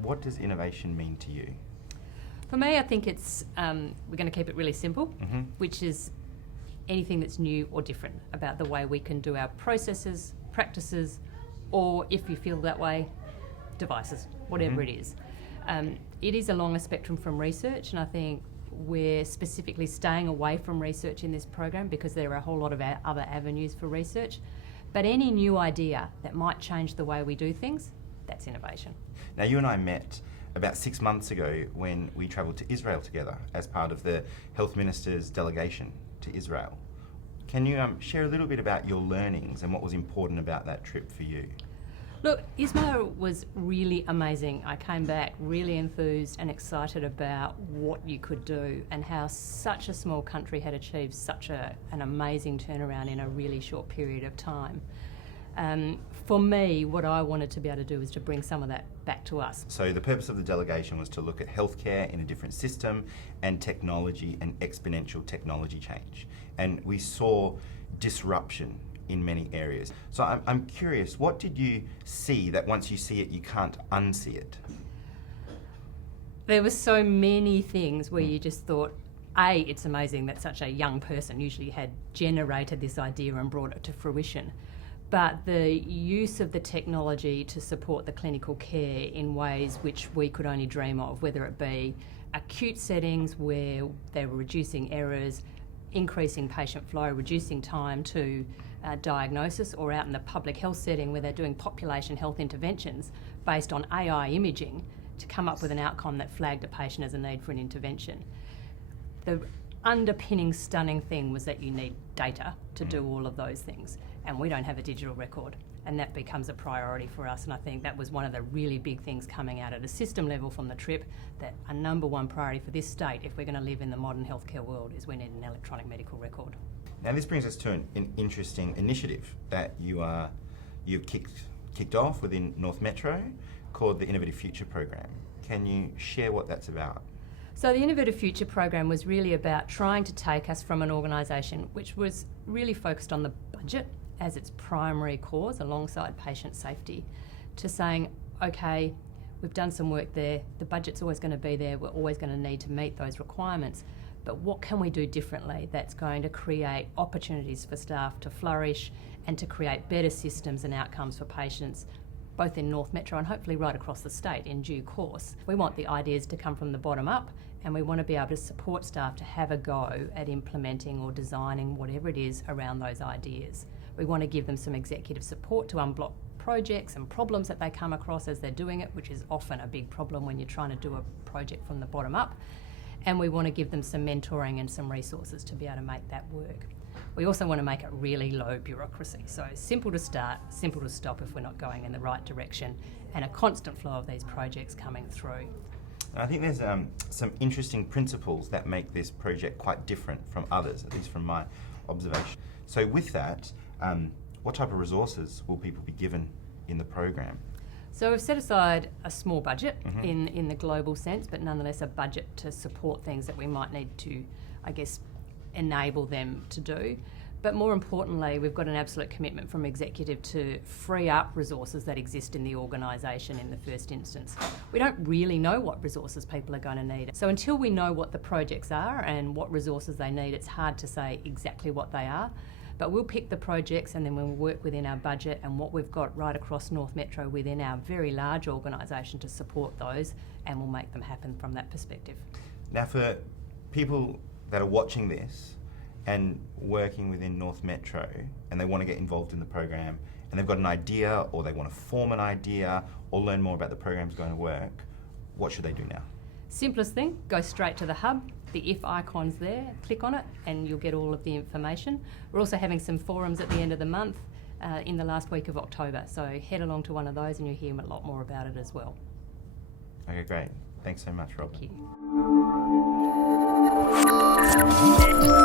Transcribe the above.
What does innovation mean to you? For me, I think it's, we're going to keep it really simple, which is anything that's new or different about the way we can do our processes, practices, or if you feel that way, devices, whatever it is. It is a longer spectrum from research, and I think we're specifically staying away from research in this program because there are a whole lot of other avenues for research. But any new idea that might change the way we do things, that's innovation. Now, you and I met about 6 months ago when we travelled to Israel together as part of the Health Minister's delegation to Israel. Can you share a little bit about your learnings and what was important about that trip for you? Look, Israel was really amazing. I came back really enthused and excited about what you could do and how such a small country had achieved such an amazing turnaround in a really short period of time. For me, what I wanted to be able to do was to bring some of that back to us. So the purpose of the delegation was to look at healthcare in a different system and technology and exponential technology change. And we saw disruption in many areas. So I'm curious, what did you see that once you see it, you can't unsee it? There were so many things where you just thought, A, it's amazing that such a young person usually had generated this idea and brought it to fruition. But the use of the technology to support the clinical care in ways which we could only dream of, whether it be acute settings where they were reducing errors, increasing patient flow, reducing time to diagnosis, or out in the public health setting where they're doing population health interventions based on AI imaging to come up with an outcome that flagged a patient as a need for an intervention. The underpinning stunning thing was that you need data to do all of those things, and we don't have a digital record, and that becomes a priority for us. And I think that was one of the really big things coming out at a system level from the trip, that a number one priority for this state, if we're going to live in the modern healthcare world, is we need an electronic medical record. Now this brings us to an interesting initiative that you've kicked off within North Metro called the Innovative Future Program. Can you share what that's about? So the Innovative Future Program was really about trying to take us from an organisation which was really focused on the budget as its primary cause alongside patient safety, to saying, okay, we've done some work there, the budget's always going to be there, we're always going to need to meet those requirements, but what can we do differently that's going to create opportunities for staff to flourish and to create better systems and outcomes for patients, both in North Metro and hopefully right across the state in due course. We want the ideas to come from the bottom up, and we want to be able to support staff to have a go at implementing or designing whatever it is around those ideas. We want to give them some executive support to unblock projects and problems that they come across as they're doing it, which is often a big problem when you're trying to do a project from the bottom up. And we want to give them some mentoring and some resources to be able to make that work. We also want to make it really low bureaucracy, so simple to start, simple to stop if we're not going in the right direction, and a constant flow of these projects coming through. I think there's some interesting principles that make this project quite different from others, at least from my observation. So with that, what type of resources will people be given in the program? So we've set aside a small budget in the global sense, but nonetheless a budget to support things that we might need to, I guess, enable them to do. But more importantly, we've got an absolute commitment from executive to free up resources that exist in the organisation in the first instance. We don't really know what resources people are going to need. So until we know what the projects are and what resources they need, it's hard to say exactly what they are. But we'll pick the projects, and then we'll work within our budget and what we've got right across North Metro within our very large organisation to support those, and we'll make them happen from that perspective. Now, for people that are watching this and working within North Metro and they want to get involved in the program and they've got an idea, or they want to form an idea or learn more about the program's going to work, what should they do now? Simplest thing, go straight to the hub. The if icon's there, click on it and you'll get all of the information. We're also having some forums at the end of the month in the last week of October, so head along to one of those and you'll hear a lot more about it as well. Okay, great. Thanks so much, Rob. Thank you.